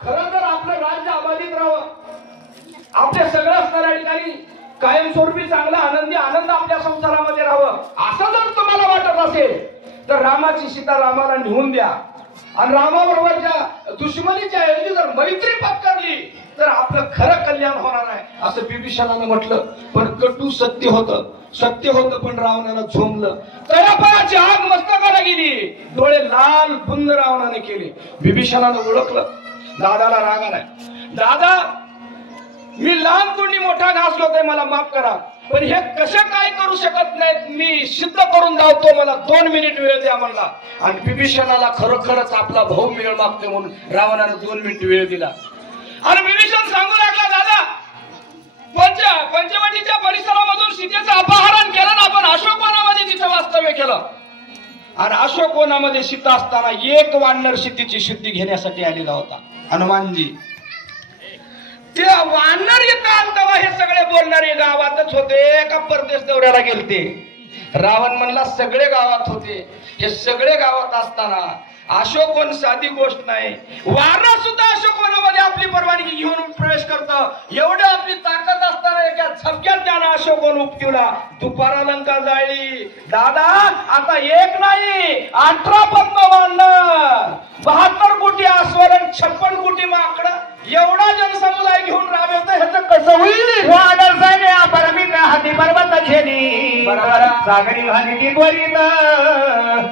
खरं तर आपलं राज्य अबाधित राहावं, आपल्या सगळं असणाऱ्या ठिकाणी कायमस्वरूपी चांगला आनंद आपल्या संसारामध्ये राहावं असं जर तुम्हाला वाटत असेल तर रामाची सीता रामाला निघून द्या आणि रामाबरोबरच्या दुश्मनीच्या ऐवजी जर मैत्री पत्करली तर आपलं खरं कल्याण होणार आहे असं बिभीषणानं म्हटलं. पण कटू सत्य होतं पण रावणाला झोंबलं. तळपायाची आग मस्तकाला गेली, डोळे लाल बुंद रावणाने केले. बिभीषणानं ओळखलं दादाला राग आलाय. दादा, मी लहान तोंडी मोठा घासलोय, मला माफ करा, पण हे कसं काय करू शकत नाहीत, मी सिद्ध करून धावतो, मला 2 मिनिट वेळ द्या म्हणला. आणि बिभीषणाला खरोखरच आपला भाऊ वेळ मागतो म्हणून रावणाने 2 मिनिट वेळ दिला. आणि बिभीषण सांगू लागला, दादा, पंचवटीच्या परिसरामधून सीतेचं अपहरण केलं ना आपण, अशोकवनामध्ये तिचं वास्तव्य केलं. आणि अशोकवनामध्ये सीता असताना एक वानर सीतेची शुद्धी घेण्यासाठी आलेला होता, हनुमानजी. ते वानर येत तेव्हा हे सगळे बोलणारे गावातच होते का परदेश दौऱ्याला गेलते? रावण म्हणला सगळे गावात होते. हे सगळे गावात असताना अशोकवन साधी गोष्ट नाही, वानर सुद्धा अशोकवनामध्ये आपली परवानगी घेऊन प्रवेश करतं. एवढी आपली ताकद असताना एका झपक्यात त्यानं अशोकवन उपटिवला. दुपारा लंका जाळली. दादा, आता एक नाही 18 पद्म वानर, 72 कोटी अस्वल, 56 कोटी माकड, एवढा जनसमुदाय घेऊन राबवतं, ह्याचं कसं होईल? वानर सैन्य परमित हाती पर्वत छेदी, सागरी भानी त्वरित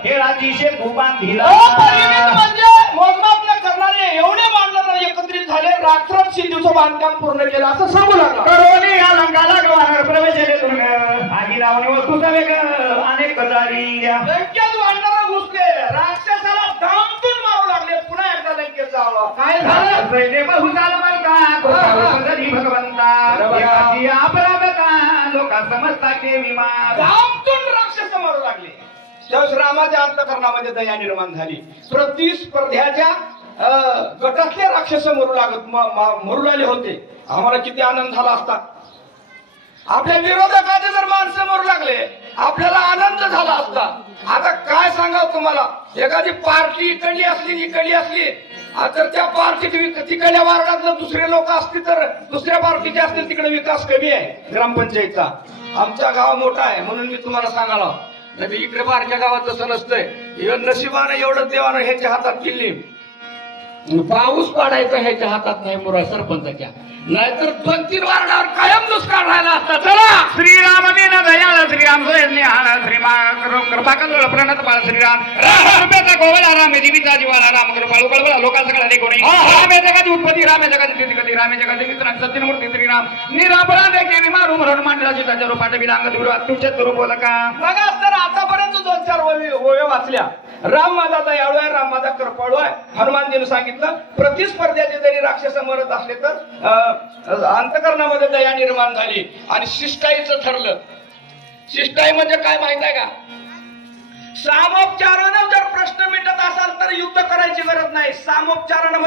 खेळाची शेतू बांधिला. म्हणजे मोजमाप न करणारे एवढे वानर एकत्रित झाले, रात्र सिंधूचं बांधकाम पूर्ण केलं असं सांगू लागला. करोनी या लंकाला वानर प्रवेश आधी लावणी वस्तू वेग अनेक कजारी वानर घुसले, राक्षसाला दामतून मारू लागले. पुन्हा एकदा लंकेत जावं. काय झालं? सैन्य बहु झालं भगवंता लोका समजता के विमान दामतून राक्षस मारू लागले. त्यावेळेस रामाच्या अंतःकरणामध्ये दया निर्माण झाली. प्रतिस्पर्ध्याच्या गटातले राक्षस मरू लागले होते. आम्हाला किती आनंद झाला असता. आपल्या विरोधकाचे जर माणसं मरू लागले आपल्याला आनंद झाला असता. आता काय सांगावं तुम्हाला, एखादी पार्टी इकडली असली तर त्या पार्टीत तिकडल्या वार्डातलं दुसरे लोक असतील तर दुसऱ्या पार्टीचे असतील तिकडे विकास कमी आहे ग्रामपंचायतचा. आमचा गाव मोठा आहे म्हणून मी तुम्हाला सांगायला, नाही इकडे बारक्या गावात तसं नसतंय. नशिबानं एवढं देवानं ह्याच्या हातात दिली, पाऊस पाडायचा ह्याच्या हातात नाही मुरा सरपंचाच्या, नाहीतर 2-3 वार्डावर कायम दुष्काळ राहिला असता. चला, श्रीराम दिन दयाळ श्रीराम श्रीमान कृपा कंदोळ प्रणत बाळ श्रीराम रुपयाचा गोवळा राम जीविता जीवाला राम कृपाळू कळवळा लोका सगळा देखोणी रामे जगाची उत्पत्ती रामे जगाची स्थिती रामे जगाची वितरण सत्यमूर्ती श्रीराम निरापराध केली मारू मरण मांडला सीताच्या रूपात विलांग दुर्वात तुझ्याच रूप बोला का. बघा, तर आतापर्यंत 2-4 ओव्या वाचल्या. राम माझा दयाळू आहे, राम माझा कृपाळू आहे. हनुमानजीने सांगितलं प्रतिस्पर्ध्याचे जरी राक्षस मरत असले तर अंतःकरणामध्ये दया निर्माण झाली. आणि शिष्टाईचं ठरलं. शिष्टाई म्हणजे काय माहित आहे का? सामोपचारानं जर प्रश्न मिटत असाल तर युद्ध करायची गरज नाही. सामोपचारानं